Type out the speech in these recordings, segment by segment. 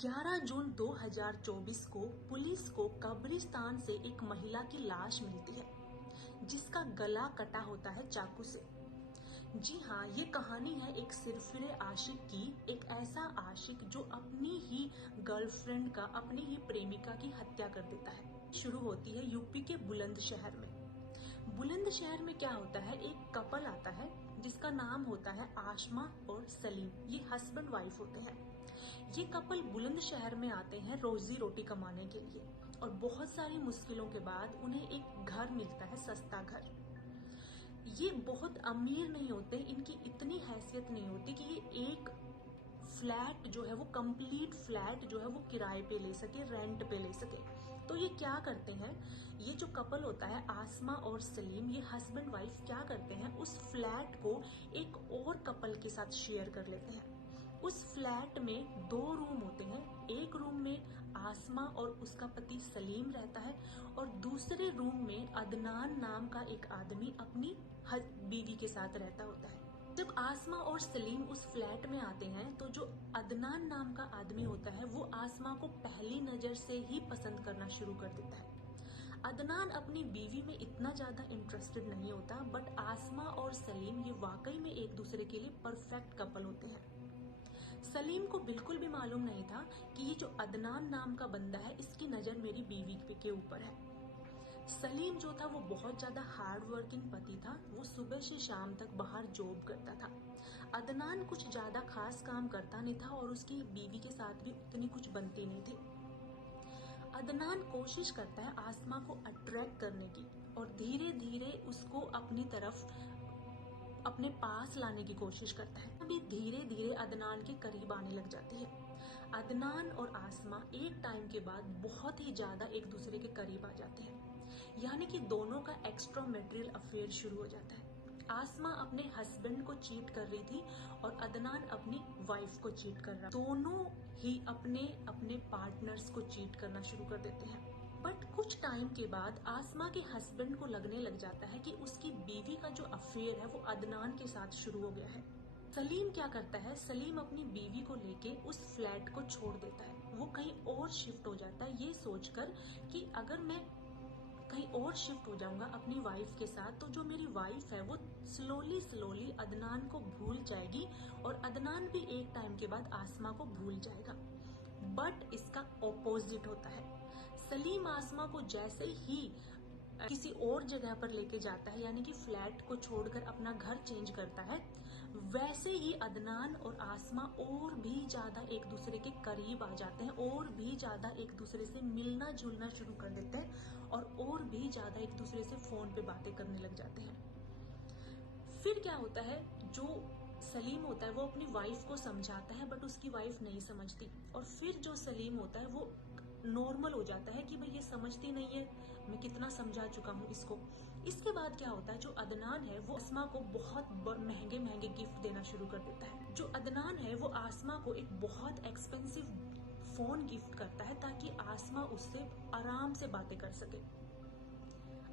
11 जून 2024 को पुलिस को कब्रिस्तान से एक महिला की लाश मिलती है जिसका गला कटा होता है चाकू से। जी हाँ, ये कहानी है एक सिरफिरे आशिक की। एक ऐसा आशिक जो अपनी ही गर्लफ्रेंड का, अपनी ही प्रेमिका की हत्या कर देता है। शुरू होती है यूपी के बुलंदशहर में। बुलंदशहर में क्या होता है, एक कपल आता है जिसका नाम होता है आसमा और सलीम। ये हस्बैंड वाइफ होते हैं। ये कपल बुलंदशहर में आते हैं रोजी रोटी कमाने के लिए और बहुत सारी मुश्किलों के बाद उन्हें एक घर मिलता है, सस्ता घर। ये बहुत अमीर नहीं होते, इनकी इतनी हैसियत नहीं होती कि ये एक फ्लैट जो है वो कंप्लीट फ्लैट जो है वो किराए पे ले सके, रेंट पे ले सके। तो ये क्या करते हैं, ये जो कपल होता है आसमा और सलीम, ये हस्बैंड वाइफ क्या करते हैं, उस फ्लैट को एक और कपल के साथ शेयर कर लेते हैं। उस फ्लैट में 2 रूम होते हैं। एक रूम में आसमा और उसका पति सलीम रहता है और दूसरे रूम में अदनान नाम का एक आदमी अपनी बीवी के साथ रहता होता है। जब आसमा और सलीम उस फ्लैट में आते हैं तो जो अदनान नाम का आदमी होता है वो आसमा को पहली नजर से ही पसंद करना शुरू कर देता है। अदनान अपनी बीवी में इतना ज्यादा इंटरेस्टेड नहीं होता, बट आसमा और सलीम ये वाकई में एक दूसरे के लिए परफेक्ट कपल होते हैं। सलीम को बिल्कुल भी मालूम नहीं था कि ये जो अदनान नाम का बंदा है इसकी नजर मेरी बीवी के ऊपर है। सलीम जो था वो बहुत ज्यादा हार्ड वर्किंग पति था। वो सुबह से शाम तक बाहर जॉब करता था। अदनान कुछ ज्यादा खास काम करता नहीं था और उसकी बीवी के साथ भी उतनी कुछ बनती नहीं थी। अदनान कोशिश करता है आसमा को अट्रैक्ट करने की और धीरे धीरे उसको अपनी तरफ, अपने पास लाने की कोशिश करता है। अभी धीरे धीरे अदनान के करीब आने लग जाती है। अदनान और आसमा एक टाइम के बाद बहुत ही ज्यादा एक दूसरे के करीब आ जाते हैं, यानी कि दोनों का एक्स्ट्रा मैरिटल अफेयर शुरू हो जाता है। आसमा अपने हस्बैंड को चीट कर रही थी और अदनान अपनी वाइफ को चीट कर रहा। दोनों ही अपने अपने पार्टनर्स को चीट करना शुरू कर देते हैं। बट कुछ टाइम के बाद आसमा के हस्बैंड को लगने लग जाता है कि उसकी बीवी का जो अफेयर है वो अदनान के साथ शुरू हो गया है। सलीम क्या करता है, सलीम अपनी बीवी को लेके उस फ्लैट को छोड़ देता है। वो कहीं और शिफ्ट हो जाता है ये सोचकर कि अगर मैं कहीं और शिफ्ट हो जाऊंगा अपनी वाइफ के साथ तो जो मेरी वाइफ है वो स्लोली स्लोली अदनान को भूल जाएगी और अदनान भी एक टाइम के बाद आसमा को भूल जाएगा। बट इसका ऑपोजिट होता है। सलीम आसमा को जैसे ही किसी और जगह पर लेके जाता है, यानी कि फ्लैट को छोड़कर अपना घर चेंज करता है, वैसे ही अदनान और आसमा और भी ज्यादा एक दूसरे के करीब आ जाते हैं और भी ज्यादा एक दूसरे से मिलना जुलना शुरू कर देते हैं और भी ज्यादा एक दूसरे से फोन पे बातें करने लग जाते हैं। फिर क्या होता है, जो सलीम होता है वो अपनी वाइफ को समझाता है बट उसकी वाइफ नहीं समझती और फिर जो सलीम होता है वो नॉर्मल हो जाता है कि भाई ये समझती नहीं है, मैं कितना समझा चुका हूँ इसको। इसके बाद क्या होता है, जो अदनान है वो आसमा को बहुत महंगे महंगे गिफ्ट देना शुरू कर देता है। जो अदनान है वो आसमा को एक बहुत एक्सपेंसिव फोन गिफ्ट करता है ताकि आसमा उससे आराम से बातें कर सके।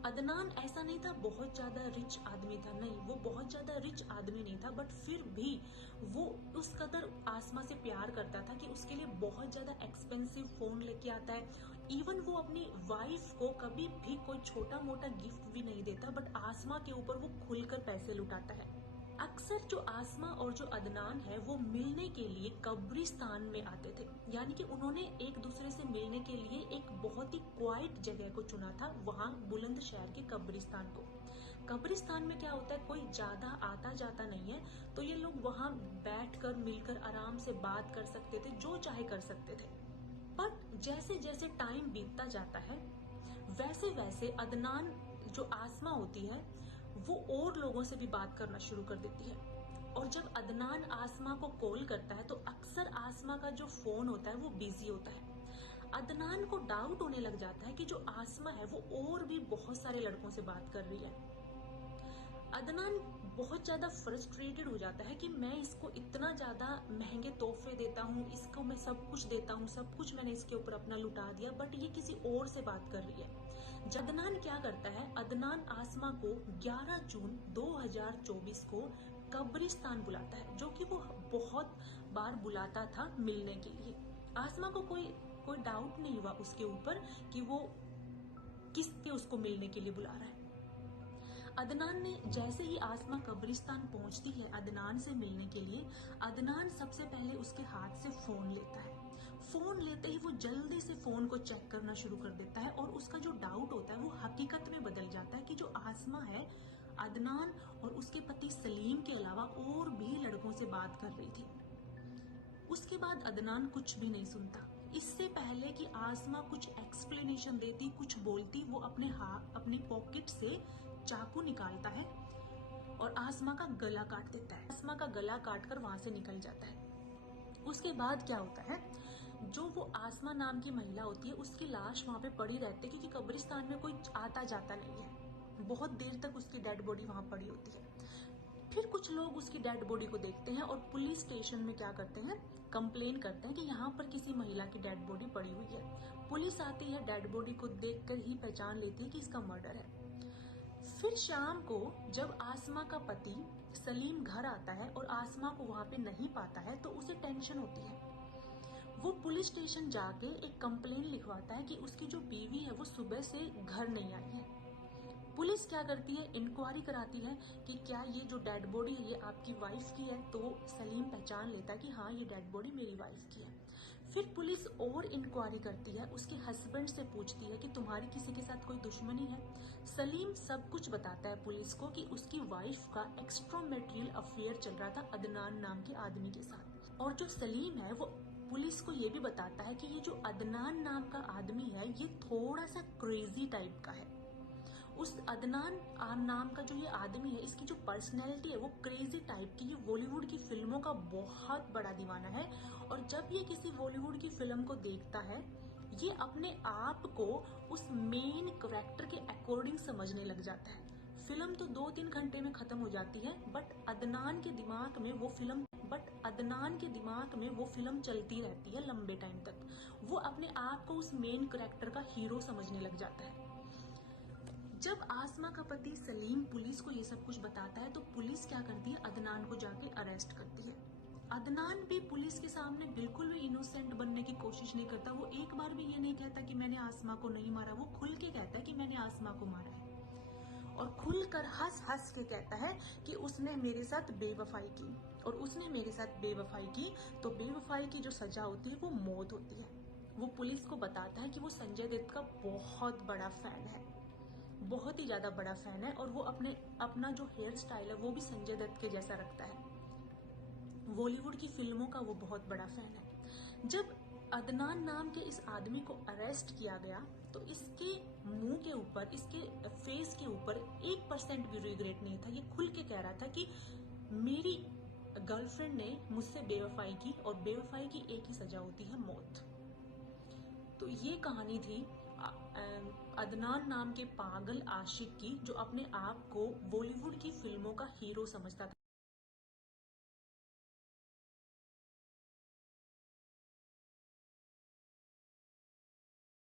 अदनान ऐसा नहीं था बहुत ज्यादा रिच आदमी था, नहीं, वो बहुत ज्यादा रिच आदमी नहीं था, बट फिर भी वो उस कदर आसमा से प्यार करता था कि उसके लिए बहुत ज्यादा एक्सपेंसिव फोन लेके आता है। इवन वो अपनी वाइफ को कभी भी कोई छोटा मोटा गिफ्ट भी नहीं देता, बट आसमा के ऊपर वो खुलकर पैसे लुटाता है। अक्सर जो आसमा और जो अदनान है वो मिलने के लिए कब्रिस्तान में आते थे, यानी कि उन्होंने एक दूसरे से मिलने के लिए एक बहुत ही क्वाइट जगह को चुना था, वहां बुलंदशहर के कब्रिस्तान को। कब्रिस्तान में क्या होता है, कोई ज्यादा आता जाता नहीं है, तो ये लोग वहां बैठकर मिलकर आराम से बात कर सकते थे, जो चाहे कर सकते थे। बट जैसे जैसे टाइम बीतता जाता है वैसे वैसे अदनान, जो आसमा होती है, वो और लोगों से भी बात करना शुरू कर देती है। और जब अदनान आसमा को कॉल करता है तो अक्सर आसमा का जो फोन होता है वो बिजी होता है। अदनान को डाउट होने लग जाता है कि जो आसमा है वो और भी बहुत सारे लड़कों से बात कर रही है। अदनान बहुत ज्यादा फ्रस्ट्रेटेड हो जाता है कि मैं इसको इतना ज्यादा महंगे तोहफे देता हूँ, इसको मैं सब कुछ देता हूँ, सब कुछ मैंने इसके ऊपर अपना लुटा दिया, बट ये किसी और से बात कर रही है। अदनान क्या करता है, अदनान आसमा को 11 जून 2024 को कब्रिस्तान बुलाता है, जो कि वो बहुत बार बुलाता था मिलने के लिए। आसमा को कोई डाउट नहीं हुआ उसके ऊपर कि वो किसके उसको मिलने के लिए बुला रहा है। अदनान ने जैसे ही आसमा कब्रिस्तान पहुंचती है अदनान से मिलने के लिए, अदनान सबसे पहले उसके हाथ से फोन लेता है। फोन लेते ही वो जल्दी से फोन को चेक करना शुरू कर देता है और उसका जो डाउट होता है वो हकीकत में बदल जाता है कि जो आसमा है अदनान और उसके पति सलीम के अलावा और भी लड़कों से बात कर रही थी। उसके बाद अदनान कुछ भी नहीं सुनता। इससे पहले कि आसमा कुछ एक्सप्लेनेशन देती, कुछ बोलती, वो अपनी पॉकेट से चाकू निकालता है और आसमा का गला काट देता है। आसमा का गला काटकर वहां से निकल जाता है। उसके बाद क्या होता है, जो वो आसमा नाम की महिला होती है उसकी लाश वहां पे पड़ी रहती है, क्योंकि कब्रिस्तान में कोई आता जाता नहीं है। बहुत देर तक उसकी डेड बॉडी वहां पड़ी होती है। फिर कुछ लोग उसकी डेड बॉडी को देखते हैं और पुलिस स्टेशन में क्या करते हैं, कंप्लेन करते हैं कि यहाँ पर किसी महिला की डेड बॉडी पड़ी हुई है। पुलिस आती है, डेड बॉडी को देखकर ही पहचान लेती है कि इसका मर्डर है। फिर शाम को जब आसमा का पति सलीम घर आता है और आसमा को वहां पे नहीं पाता है तो उसे टेंशन होती है। वो पुलिस स्टेशन जाके एक कंप्लेन लिखवाता है कि उसकी जो बीवी है वो सुबह से घर नहीं आई है। पुलिस क्या करती है, इंक्वायरी कराती है कि क्या ये जो डेड बॉडी है ये आपकी वाइफ की है। तो सलीम पहचान लेता है कि हाँ ये डेड बॉडी मेरी वाइफ की है। फिर पुलिस और इंक्वायरी करती है, उसके हस्बैंड से पूछती है कि तुम्हारी किसी के साथ कोई दुश्मनी है। सलीम सब कुछ बताता है पुलिस को कि उसकी वाइफ का एक्स्ट्रामैरिटल अफेयर चल रहा था अदनान नाम के आदमी के साथ। और जो सलीम है वो पुलिस को ये भी बताता है कि ये जो अदनान नाम का आदमी है ये थोड़ा सा क्रेजी टाइप का है। उस अदनान नाम का जो ये आदमी है इसकी जो पर्सनैलिटी है वो क्रेजी टाइप की। ये बॉलीवुड की फिल्मों का बहुत बड़ा दीवाना है और जब ये किसी बॉलीवुड की फिल्म को देखता है ये अपने आप को उस मेन कैरेक्टर के अकॉर्डिंग समझने लग जाता है। फिल्म तो 2-3 घंटे में खत्म हो जाती है बट अदनान के दिमाग में वो फिल्म चलती रहती है लंबे टाइम तक। वो अपने आप को उस मेन कैरेक्टर का हीरो समझने लग जाता है। जब आसमा का पति सलीम पुलिस को ये सब कुछ बताता है तो पुलिस क्या करती है, अदनान को जाके अरेस्ट करती है। अदनान भी पुलिस के सामने बिल्कुल भी इनोसेंट बनने की कोशिश नहीं करता। वो एक बार भी ये नहीं कहता कि मैंने आसमा को नहीं मारा। वो खुल के कहता है कि मैंने आसमा को मारा है और खुलकर हंस हंस के कहता है कि उसने मेरे साथ बेवफाई की और उसने मेरे साथ बेवफाई की तो बेवफाई की जो सजा होती है वो मौत होती है। वो पुलिस को बताता है कि वो संजय दत्त का बहुत बड़ा फैन है, बहुत ही ज्यादा बड़ा फैन है और वो अपना जो हेयर स्टाइल है वो भी संजय दत्त के जैसा रखता है। बॉलीवुड की फिल्मों का वो बहुत बड़ा फैन है। जब अदनान नाम के इस आदमी को अरेस्ट किया गया तो इसके मुंह के ऊपर, इसके फेस के ऊपर 1% भी रिग्रेट नहीं था। ये खुल के कह रहा था कि मेरी गर्लफ्रेंड ने मुझसे बेवफाई की और बेवफाई की एक ही सजा होती है, मौत। तो ये कहानी थी अदनान नाम के पागल आशिक की जो अपने आप को बॉलीवुड की फिल्मों का हीरो समझता था।